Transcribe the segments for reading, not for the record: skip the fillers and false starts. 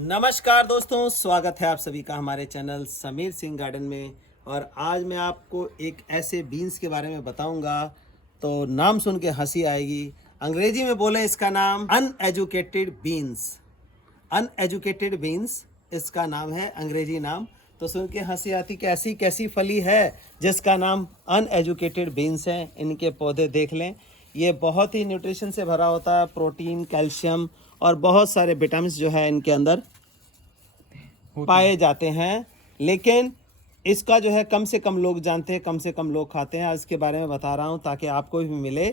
नमस्कार दोस्तों, स्वागत है आप सभी का हमारे चैनल समीर सिंह गार्डन में। और आज मैं आपको एक ऐसे बीन्स के बारे में बताऊंगा तो नाम सुन के हंसी आएगी। अंग्रेजी में बोले इसका नाम अनएजुकेटेड बीन्स। अनएजुकेटेड बीन्स इसका नाम है, अंग्रेजी नाम। तो सुन के हंसी आती कि ऐसी कैसी फली है जिसका नाम अनएजुकेटेड बीन्स है। इनके पौधे देख लें, ये बहुत ही न्यूट्रिशन से भरा होता है, प्रोटीन, कैल्शियम और बहुत सारे विटामिन जो है इनके अंदर पाए जाते हैं। लेकिन इसका जो है कम से कम लोग जानते हैं, कम से कम लोग खाते हैं। इसके बारे में बता रहा हूं ताकि आपको भी मिले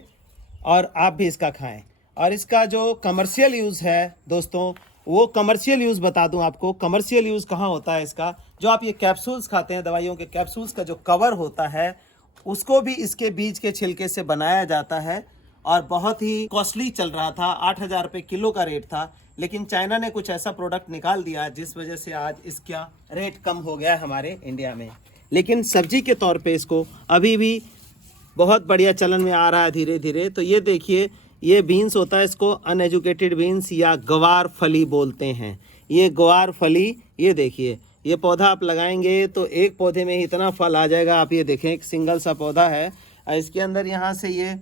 और आप भी इसका खाएं। और इसका जो कमर्शियल यूज़ है दोस्तों, वो कमर्शियल यूज़ बता दूं आपको। कमर्शियल यूज़ कहाँ होता है इसका, जो आप ये कैप्सूल्स खाते हैं, दवाइयों के कैप्सूल्स का जो कवर होता है उसको भी इसके बीज के छिलके से बनाया जाता है। और बहुत ही कॉस्टली चल रहा था, 8,000 रुपये किलो का रेट था। लेकिन चाइना ने कुछ ऐसा प्रोडक्ट निकाल दिया जिस वजह से आज इसका रेट कम हो गया है हमारे इंडिया में। लेकिन सब्जी के तौर पे इसको अभी भी बहुत बढ़िया चलन में आ रहा है धीरे धीरे। तो ये देखिए, ये बीन्स होता है, इसको अनएजुकेटेड बीन्स या गवार फली बोलते हैं। ये गवार फली, ये देखिए, ये पौधा आप लगाएंगे तो एक पौधे में ही इतना फल आ जाएगा। आप ये देखें, एक सिंगल सा पौधा है और इसके अंदर यहाँ से ये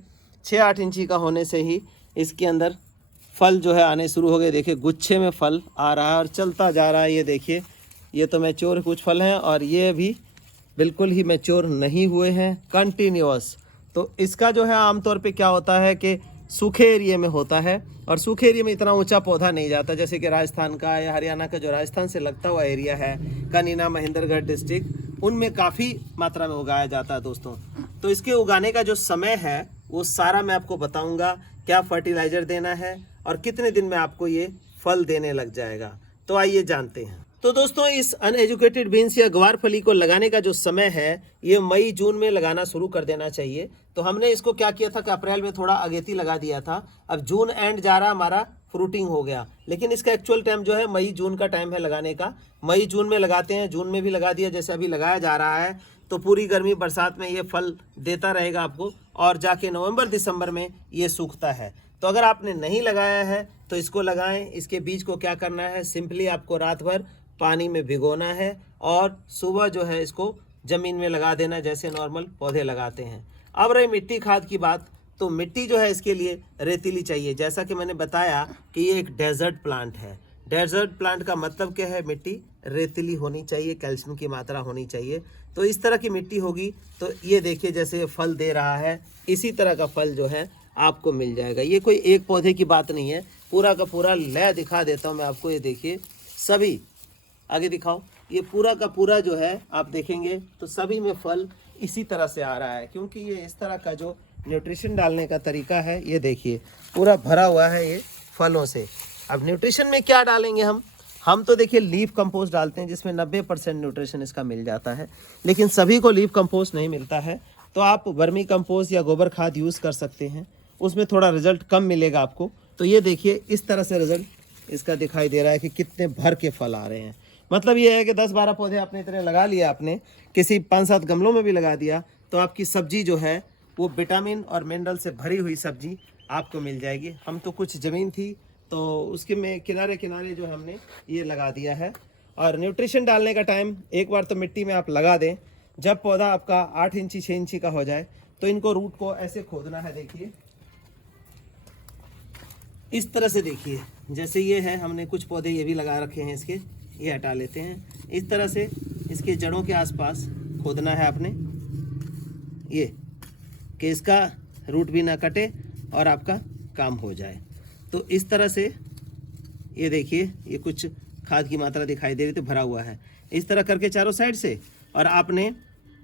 6-8 इंची का होने से ही इसके अंदर फल जो है आने शुरू हो गए। देखिए, गुच्छे में फल आ रहा है और चलता जा रहा है। ये देखिए, ये तो मैच्योर कुछ फल हैं और ये भी बिल्कुल ही मैच्योर नहीं हुए हैं, कंटिन्यूअस। तो इसका जो है आमतौर पे क्या होता है कि सूखे एरिया में होता है और सूखे एरिया में इतना ऊंचा पौधा नहीं जाता। जैसे कि राजस्थान का या हरियाणा का जो राजस्थान से लगता हुआ एरिया है, कनीना, महेंद्रगढ़ डिस्ट्रिक्ट, उनमें काफ़ी मात्रा में उगाया जाता है दोस्तों। तो इसके उगाने का जो समय है वो सारा मैं आपको बताऊंगा। क्या फर्टिलाइज़र देना है और कितने दिन में आपको ये फल देने लग जाएगा। तो आइए जानते हैं। तो दोस्तों, इस अनएजुकेटेड बीन्स या ग्वार फली को लगाने का जो समय है, ये मई जून में लगाना शुरू कर देना चाहिए। तो हमने इसको क्या किया था कि अप्रैल में थोड़ा अगेती लगा दिया था। अब जून एंड जा रहा, हमारा फ्रूटिंग हो गया। लेकिन इसका एक्चुअल टाइम जो है मई जून का टाइम है लगाने का। मई जून में लगाते हैं, जून में भी लगा दिया जैसे अभी लगाया जा रहा है। तो पूरी गर्मी बरसात में ये फल देता रहेगा आपको और जाके नवंबर दिसंबर में ये सूखता है। तो अगर आपने नहीं लगाया है तो इसको लगाएं। इसके बीज को क्या करना है, सिंपली आपको रात भर पानी में भिगोना है और सुबह जो है इसको ज़मीन में लगा देना जैसे नॉर्मल पौधे लगाते हैं। अब रही मिट्टी खाद की बात, तो मिट्टी जो है इसके लिए रेतीली चाहिए। जैसा कि मैंने बताया कि ये एक डेजर्ट प्लांट है। डेजर्ट प्लांट का मतलब क्या है, मिट्टी रेतीली होनी चाहिए, कैल्शियम की मात्रा होनी चाहिए। तो इस तरह की मिट्टी होगी तो ये देखिए, जैसे ये फल दे रहा है, इसी तरह का फल जो है आपको मिल जाएगा। ये कोई एक पौधे की बात नहीं है, पूरा का पूरा लय दिखा देता हूँ मैं आपको। ये देखिए, सभी आगे दिखाओ, ये पूरा का पूरा जो है आप देखेंगे तो सभी में फल इसी तरह से आ रहा है, क्योंकि ये इस तरह का जो न्यूट्रिशन डालने का तरीका है, ये देखिए पूरा भरा हुआ है ये फलों से। अब न्यूट्रिशन में क्या डालेंगे हम तो देखिए लीफ कंपोस्ट डालते हैं जिसमें 90% न्यूट्रिशन इसका मिल जाता है। लेकिन सभी को लीफ कंपोस्ट नहीं मिलता है, तो आप वर्मी कंपोस्ट या गोबर खाद यूज़ कर सकते हैं, उसमें थोड़ा रिजल्ट कम मिलेगा आपको। तो ये देखिए, इस तरह से रिजल्ट इसका दिखाई दे रहा है कि कितने भर के फल आ रहे हैं। मतलब ये है कि 10-12 पौधे आपने इतने लगा लिया, आपने किसी 5-7 गमलों में भी लगा दिया, तो आपकी सब्जी जो है वो विटामिन और मिनरल से भरी हुई सब्जी आपको मिल जाएगी। हम तो कुछ ज़मीन थी तो उसके में किनारे किनारे जो हमने ये लगा दिया है। और न्यूट्रिशन डालने का टाइम, एक बार तो मिट्टी में आप लगा दें, जब पौधा आपका 8 इंची 6 इंची का हो जाए तो इनको रूट को ऐसे खोदना है। देखिए इस तरह से, देखिए जैसे ये है, हमने कुछ पौधे ये भी लगा रखे हैं इसके, ये हटा लेते हैं। इस तरह से इसके जड़ों के आसपास खोदना है आपने, ये कि इसका रूट भी ना कटे और आपका काम हो जाए। तो इस तरह से ये देखिए, ये कुछ खाद की मात्रा दिखाई दे रही, तो भरा हुआ है इस तरह करके चारों साइड से। और आपने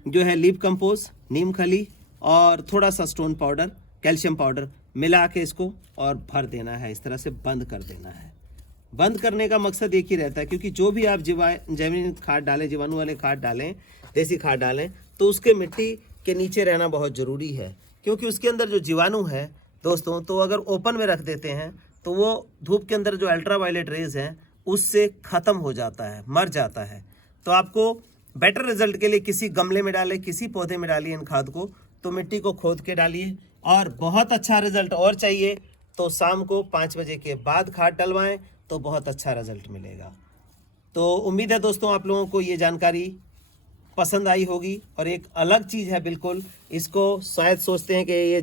जो है लीफ कंपोस्ट, नीम खली और थोड़ा सा स्टोन पाउडर, कैल्शियम पाउडर मिला के इसको और भर देना है, इस तरह से बंद कर देना है। बंद करने का मकसद एक ही रहता है, क्योंकि जो भी आप जैविक खाद डालें, जीवाणु वाले खाद डालें, देसी खाद डालें, तो उसके मिट्टी के नीचे रहना बहुत ज़रूरी है। क्योंकि उसके अंदर जो जीवाणु है दोस्तों, तो अगर ओपन में रख देते हैं तो वो धूप के अंदर जो अल्ट्रावायलेट रेज हैं उससे ख़त्म हो जाता है, मर जाता है। तो आपको बेटर रिजल्ट के लिए किसी गमले में डालें, किसी पौधे में डालिए इन खाद को, तो मिट्टी को खोद के डालिए। और बहुत अच्छा रिजल्ट और चाहिए तो शाम को 5 बजे के बाद खाद डलवाएं तो बहुत अच्छा रिजल्ट मिलेगा। तो उम्मीद है दोस्तों आप लोगों को ये जानकारी पसंद आई होगी। और एक अलग चीज़ है बिल्कुल, इसको शायद सोचते हैं कि ये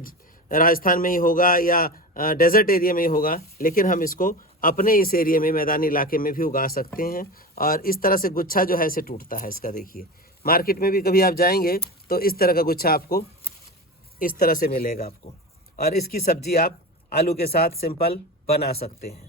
राजस्थान में ही होगा या डेजर्ट एरिया में ही होगा, लेकिन हम इसको अपने इस एरिया में, मैदानी इलाके में भी उगा सकते हैं। और इस तरह से गुच्छा जो है इसे टूटता है इसका, देखिए मार्केट में भी कभी आप जाएंगे तो इस तरह का गुच्छा आपको इस तरह से मिलेगा आपको। और इसकी सब्जी आप आलू के साथ सिंपल बना सकते हैं।